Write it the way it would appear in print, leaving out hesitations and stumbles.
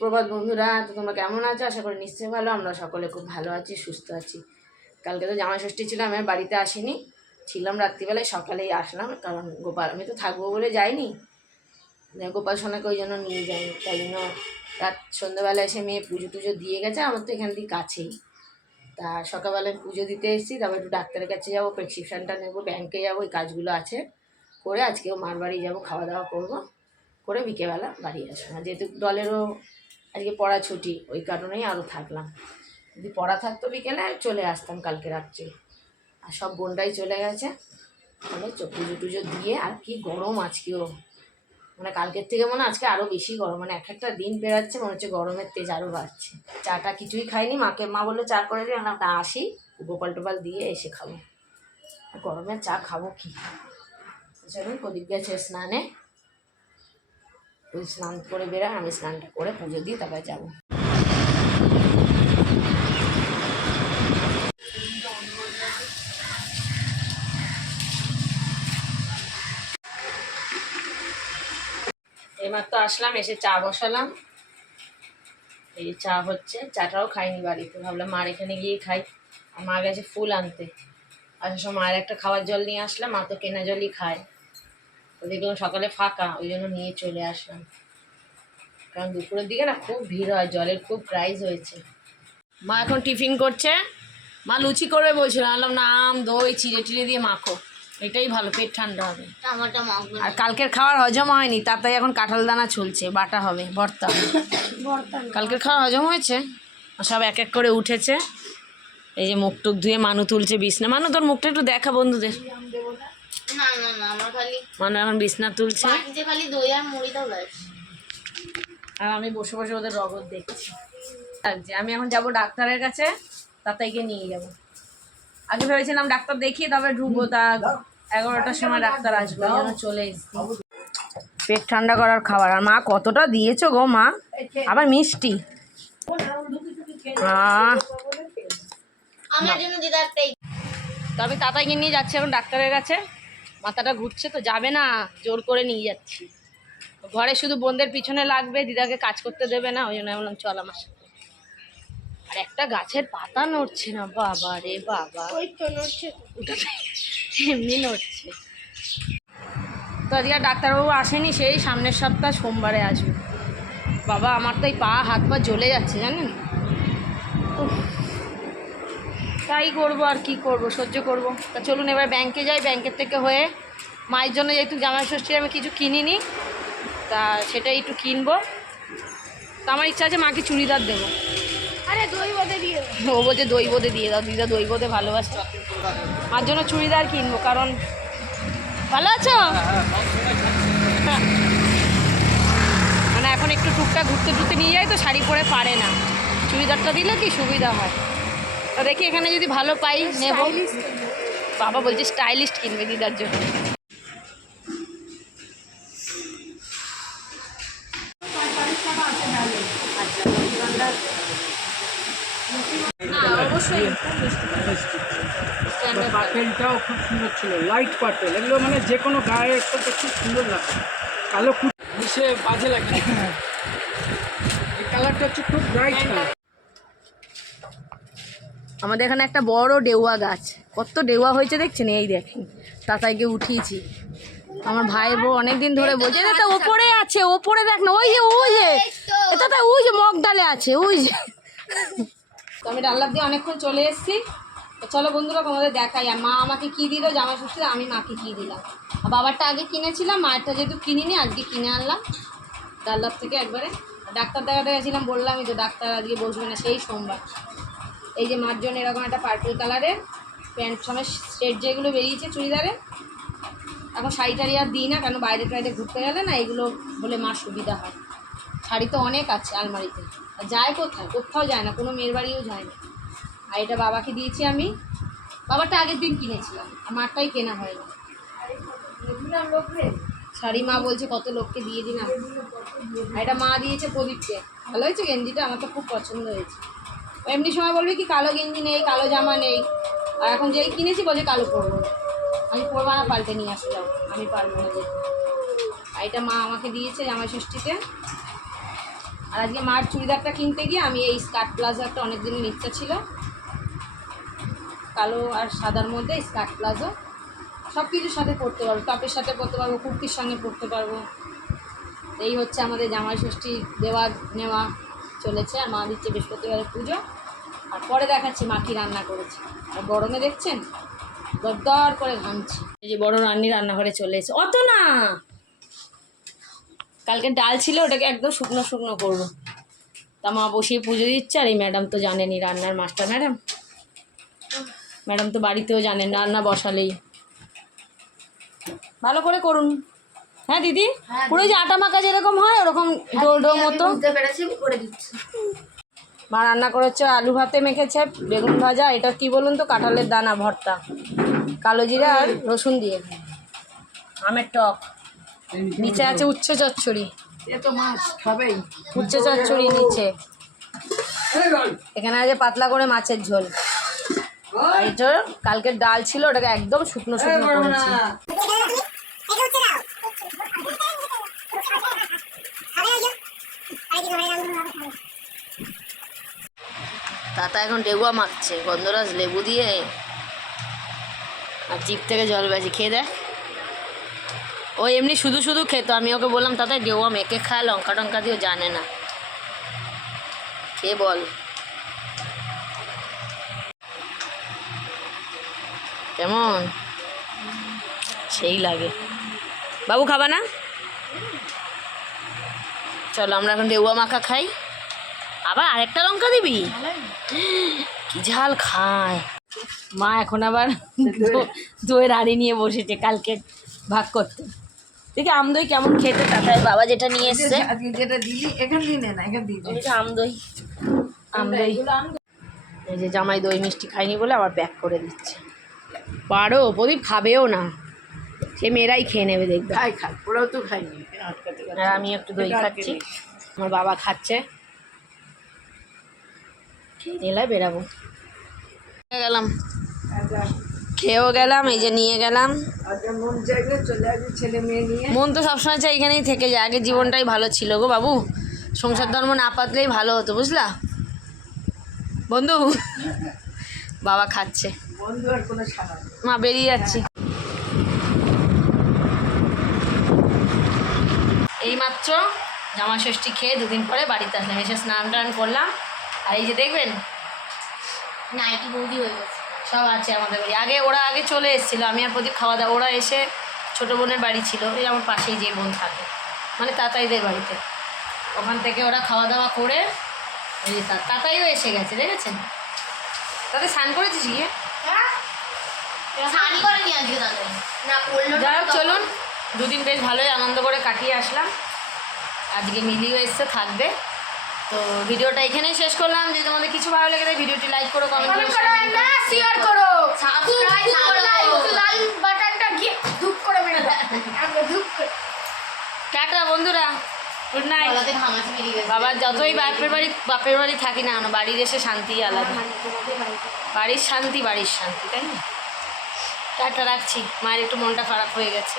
সুপ্রভাত বন্ধুরা, তো তোমরা কেমন আছো? আশা করি নিশ্চয়ই ভালো। আমরা সকলে খুব ভালো আছি, সুস্থ আছি। কালকে তো জামাই ষষ্ঠী ছিল, আমি বাড়িতে আসিনি, ছিলাম রাত্রিবেলায়, সকালেই আসলাম। কারণ গোপাল, আমি তো থাকবো বলে যাইনি, গোপাল সোনাকে ওই জন্য নিয়ে যাইনি। তাই জন্য রাত সন্ধ্যাবেলা এসে মেয়ে পুজো টুজো দিয়ে গেছে, আমার তো এখান থেকে কাছেই। তা সকালবেলায় পুজো দিতে এসেছি, তারপর একটু ডাক্তারের কাছে যাবো, প্রেসক্রিপশানটা নেবো, ব্যাংকে যাবো, এই কাজগুলো আছে করে আজকেও মার বাড়ি যাবো, খাওয়া দাওয়া করবো, করে বিকেলবেলা বাড়ি আসবো। যেহেতু দলেরও আজকে পড়া ছুটি, ওই কারণেই আরও থাকলাম। যদি পড়া থাকতো বিকেলে চলে আসতাম কালকে রাত্রে। আর সব বোনরাই চলে গেছে, মানে পুজো টুজো দিয়ে। আর কি গরম আজকেও, মানে কালকের থেকে মনে আজকে আরও বেশি গরম, মানে এক একটা দিন পেরাচ্ছে মনে হচ্ছে গরমের তেজ আরও বাড়ছে। চাটা কিছুই খাইনি, মা বললো চা করে দিই, আমরা না আসি, গোপাল টোপাল দিয়ে এসে খাবো। গরমে চা খাবো কি? চলুন, প্রদীপ গেছে স্নানে, তুই স্নান করে বেরোয়, আমি স্নানটা করে পুজো দিই, তারপরে যাবো। এইমাত্র আসলাম, এসে চা বসালাম। এই চা হচ্ছে, চাটাও খাইনি বাড়িতে, ভাবলাম মার এখানে গিয়ে খাই। আর মা গেছে ফুল আনতে, আসার সময় মায়ের একটা খাওয়ার জল নিয়ে আসলাম, মা তো কেনা জলই খায়। তো দেখলাম সকালে ফাঁকা, ওই জন্য নিয়ে চলে আসলাম। কারণ দুপুরের দিকে না খুব ভিড় হয়, জলের খুব প্রাইস হয়েছে। মা এখন টিফিন করছে, মা লুচি করবে বলছিল, আনলাম না, আম দই চিড়ে টিড়ে দিয়ে মাখো, এটাই ভালো, পেট ঠান্ডা হবে। আর কালকের খাওয়ার হজম হয়নি, তাই এখন কাঁঠাল দানা চলছে, বাটা হবে, ভর্তা। কালকের খাওয়া হজম হয়েছে, সব এক এক করে উঠেছে। এই যে মুখ টুক ধুয়ে মানু তুলছে বিছনা। মানু, তোর মুখটা একটু দেখা বন্ধুদের। মানু এখন বিছনা তুলছে, আর আমি বসে বসে ওদের রগত দেখছি। আমি এখন যাব ডাক্তারের কাছে, তাতাইকে নিয়ে যাব। আগে ভেবেছিলাম ডাক্তার দেখিয়ে তবে ঢুকবো, তা 11টার সময় ডাক্তার আসবে, ওই জন্য চলে এসেছি। পেট ঠান্ডা করার খাবার। আর মা কতটা দিয়েছো গো মা, আবার মিষ্টি। তো আমি তাতাইকে নিয়ে যাচ্ছি এখন ডাক্তারের কাছে। মাথাটা ঘুরছে তো, যাবে না, জোর করে নিয়ে যাচ্ছি। ঘরে শুধু বোনদের পিছনে লাগবে, দিদাকে কাজ করতে দেবে না, ওই জন্য বললাম চল আমার সাথে। আর একটা গাছের পাতা নড়ছে না, বাবা রে বাবা, এমনি নড়ছে। তো আজকে ডাক্তারবাবু আসেনি, সেই সামনের সপ্তাহ সোমবারে আসবে। বাবা আমার তো এই পা হাত পা জ্বলে যাচ্ছে জানেন। তাই করবো, আর কি করব, সহ্য করব। তা চলুন এবার ব্যাংকে যাই, ব্যাংকের থেকে হয়ে মায়ের জন্য যেহেতু জামাই ষষ্ঠীর আমি কিছু কিনিনি, তা সেটাই একটু কিনবো। তা আমার ইচ্ছা আছে মাকে চুড়িদার দেবো। আরে দই বোঁদে দিয়ে, ও বলছে দই বোঁদে দিয়ে দাও, দিদা দই বোঁদে ভালোবাসে। মার জন্য চুড়িদার কিনবো, কারণ ভালো আছো, মানে এখন একটু টুকটাক ঘুরতে টুরতে নিয়ে যাই তো, শাড়ি পরে পারে না, চুড়িদারটা দিলে কি সুবিধা হয়। তো দেখি এখানে যদি ভালো পাই নেব। বাবা বলছে স্টাইলিস্ট কিনবে দিদার জন্য। অবশ্যই পার্পেলটাও খুব সুন্দর ছিল, লাইট পার্পেল, এগুলো মানে যে কোনো গায়ে একসাথে খুব সুন্দর লাগে। কালো খুব মিশে বাজে লাগে, এই কালারটা হচ্ছে খুব ব্রাইট কালার। আমাদের এখানে একটা বড় ডেউয়া গাছ, কত ডেউয়া হয়েছে দেখছেন, এই দেখেন তাতাইকে উঠিয়েছি। আমার ভাইয়ের বউ অনেকদিন ধরে বলছে এটা ওপরে আছে, ওপরে দেখ না, ওই যে এটা ওই যে মগ ডালে আছে, ওই যে। তো আমি ডাল্লার দিয়ে অনেকক্ষণ চলে এসেছি। তো চলো বন্ধুরা তোমাদের দেখাই, আর মা আমাকে কী দিল জামা ষষ্ঠীতে, আমি মাকে কী দিলাম। আর বাবারটা আগে কিনেছিলাম, মায়েরটা যেহেতু কিনিনি আজকে কিনে আনলাম ডাল্লার থেকে একবারে। ডাক্তার দেখাতে গেছিলাম, বললামই তো ডাক্তার আজকে বসবে না, সেই সোমবার। এই যে মার জন্য এরকম একটা পার্পল কালারের প্যান্ট, সময় স্ট্রেট যেগুলো বেরিয়েছে চুড়িদারে। এখন শাড়ি টাড়ি আর দিই না, কারণ বাইরে টাইরে ঘুরতে গেলে না এগুলো বলে মার সুবিধা হয়। শাড়ি তো অনেক আছে আলমারিতে, আর যায় কোথায়, কোথাও যায় না, কোনো মেয়ের বাড়িও যায় না। আর এটা বাবাকে দিয়েছি আমি, বাবারটা আগের দিন কিনেছিলাম, আর মারটাই কেনা হয়নি। শাড়ি মা বলছে কত লোককে দিয়ে দিলাম। আর এটা মা দিয়েছে প্রদীপকে, ভালো হয়েছে গেঞ্জিটা, আমার তো খুব পছন্দ হয়েছে। এমনি সময় বলবে কি কালো গেঞ্জি নেই, কালো জামা নেই, আর এখন যেই কিনেছি বলছে কালো পরবো। আমি পরবো না, পাল্টে নিয়ে আসতে যাবো, আমি পারবো না যেতে। আর এটা মা আমাকে দিয়েছে জামাই ষষ্ঠীতে। আর আজকে মার চুড়িদারটা কিনতে গিয়ে আমি এই স্কার্ট প্লাজো একটা অনেক দিনের ইচ্ছা ছিল, কালো আর সাদার মধ্যে স্কার্ট প্লাজো সব কিছুর সাথে পরতে পারবো, টপের সাথে পরতে পারবো, কুর্তির সঙ্গে পরতে পারবো। এই হচ্ছে আমাদের জামাই ষষ্ঠী দেওয়া নেওয়া চলেছে। আর মা দিচ্ছে বৃহস্পতিবারের পুজো। আর পরে দেখাচ্ছি মা কী রান্না করেছে। আর গরমে দেখছেন দরদর করে ঘামছি। এই যে বড় রান্নি রান্নাঘরে চলে এসে, অত না, কালকে ডাল ছিল ওটাকে একদম শুকনো শুকনো করবো। তা মা বসিয়ে পুজো দিচ্ছে। আর এই ম্যাডাম তো জানেনই, রান্নার মাস্টার ম্যাডাম। ম্যাডাম তো বাড়িতেও জানেন রান্না বসালেই ভালো করে করুন। হ্যাঁ দিদি, পুরো যে আটা মাখা যেরকম হয় ওরকম ডো ডো মতো করে দিচ্ছি। মা রান্না করেছে, আলু ভাতে মেখেছে, বেগুন ভাজা, এটা কি বলুন তো, কাঁঠালের দানা ভর্তা, কালো জিরা আর রসুন দিয়ে, আমের টক, নিচে আছে উচ্ছে চচ্চড়ি। এ তো মাছ খাবেই। উচ্ছে চচ্চড়ি নিচে, এখানে আছে পাতলা করে মাছের ঝোল। আর এটা কালকের ডাল ছিল, ওটাকে একদম শুকনো শুকনো করেছি। তাতা এখন ডেগুয়া মাখছে গন্ধরাজ লেবু দিয়ে, আর জিভ থেকে জল বেজে। খেয়ে দেখ, ও এমনি শুধু শুধু খেত, আমি ওকে বললাম তাতে ডেগুয়া মেখে খায়, লঙ্কা টঙ্কা দিয়েও জানে না। খেয়ে বল কেমন, সেই লাগে। বাবু খাবা না? চলো আমরা এখন ডেগুয়া মাখা খাই। আবার আরেকটা লঙ্কা দিবি? কি ঝাল খায় মা। এখন আবার দইয়ের হাঁড়ি নিয়ে বসেছে কালকে ভাগ করতে। দেখি আমদই কেমন খেতে, তাতায় বাবা যেটা নিয়ে এসছে। যেটা দিলি এখান দিয়ে না, এখান দিয়ে আমদই, আমদই। এই যে জামাই দই মিষ্টি খাইনি বলে আবার প্যাক করে দিচ্ছে। পারো প্রদীপ খাবেও না, সে মেয়েরাই খেয়ে নেবে দেখবে। খাই খাই, ওরাও তো খাইনি। আর আমি একটু দই খাচ্ছি, আমার বাবা খাচ্ছে। খেয়ে নিলে বেরাবো। গেলাম, খেয়েও গেলাম, এই যে নিয়ে গেলাম। মন চাইলে চলে আসবে ছেলে মেয়ে নিয়ে। মন তো সবসময় চাই এখানেই থেকে যায়, আগে জীবনটাই ভালো ছিল গো বাবু, সংসার ধর্ম না পাতলেই ভালো হতো, বুঝলা বন্ধু। বাবা খাচ্ছে, বন্ধু আর কোনো সারা নেই। মা বেরিয়ে যাচ্ছি। এইমাত্র জামা ষষ্ঠী খেয়ে দুদিন পরে বাড়িতে আসলাম, এসে স্নান টান করলাম। আর এই যে দেখবেন নাইটি বৌদি হয়ে গেছে। সব আছে আমাদের বাড়ি। ওরা আগে চলে এসেছিলো, আমি আর প্রদীপ খাওয়া দাওয়া, ওরা এসে ছোটো বোনের বাড়ি ছিল, এই আমার পাশেই যে বোন থাকে, মানে তাতাইদের বাড়িতে, ওখান থেকে ওরা খাওয়া দাওয়া করে এই যে তাতাইও এসে গেছে, দেখেছেন? তাতে স্নান করেছিস গিয়ে? স্নানই করেনি আজকে তাদের, না করলো না। যাই হোক চলুন, দুদিন বেশ ভালোই আনন্দ করে কাটিয়ে আসলাম। আজকে মিলিও এসছে, থাকবে। তো ভিডিওটা এখানেই শেষ করলাম। যদি তোমাদের কিছু ভালো লেগে থাকে ভিডিওটি লাইক করো, কমেন্ট করো, শেয়ার করো, সাবস্ক্রাইব করো, লাল বাটনটা গিয়ে ধুপ করে মেরে দাও। আমরা ধুপ করে টাটা বন্ধুরা, গুড নাইট। গলাতে ঘামাচি বেরিয়ে গেছে। বাবা যতই বাপের বাড়ি থাকি না, বাড়ির এসে শান্তি আলাদা। বাড়ির শান্তি, তাই না? টাটা, রাখছি। মায়ের একটু মনটা খারাপ হয়ে গেছে।